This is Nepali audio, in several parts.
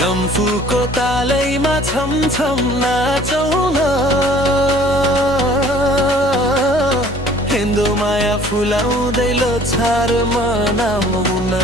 डम्फुको तालैमा छमछम नाचौँ न, हिन्दू माया फुलाउँदै लोछार मनाउँ न।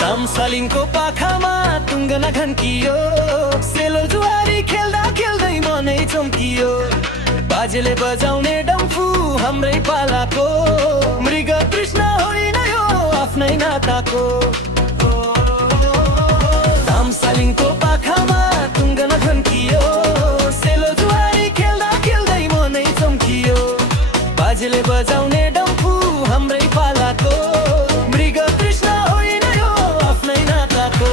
तामसालिङको पाखामा तुङ्ग नखन्कियो, सेलो जुवारी खेल्दा खेल्दै मनै चम्कियो। बाजेले बजाउने डम्फु हाम्रै पालाको, मृग कृष्ण होइन यो आफ्नै नाताको। तामसालिङको पाखामा तुङ्ग नखन्कियो, सेलो जुवारी खेल्दा खेल्दै मनै चम्कियो। बाजेले बजाउने डम्फु हाम्रै पालाको, मृग कृष्ण होइन यो आफ्नै नाताको।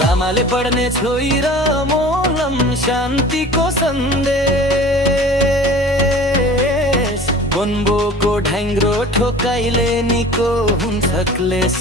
लामाले पढ्ने छोइ र मोलम शान्तिको सन्देश, बोन्बोको ढ्याङ्ग्रो ठोकाइले निको हुन्छ क्लेश।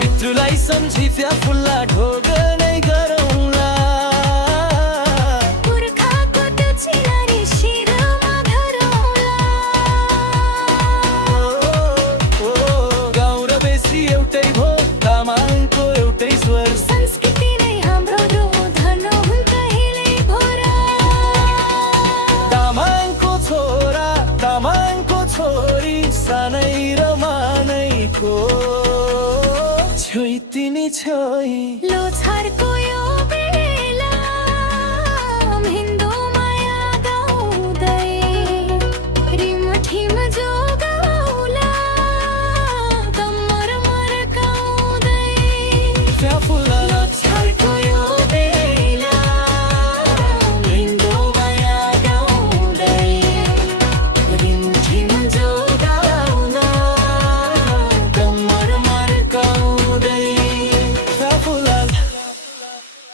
पितृलाई सम्झी फुल्ला ढोग नै गरौँला, पुर्खाको दक्षिणारी शिरमा धरौँला। गाउँ र बेसी एउटै भो, तामाङको एउटै स्वर। संस्कृति नै हाम्रो धन हुन्छ हिले भोरा। तामाङको छोरा, तामाङको छोरी, सानै र मानैको छोइ तिनी छोइ।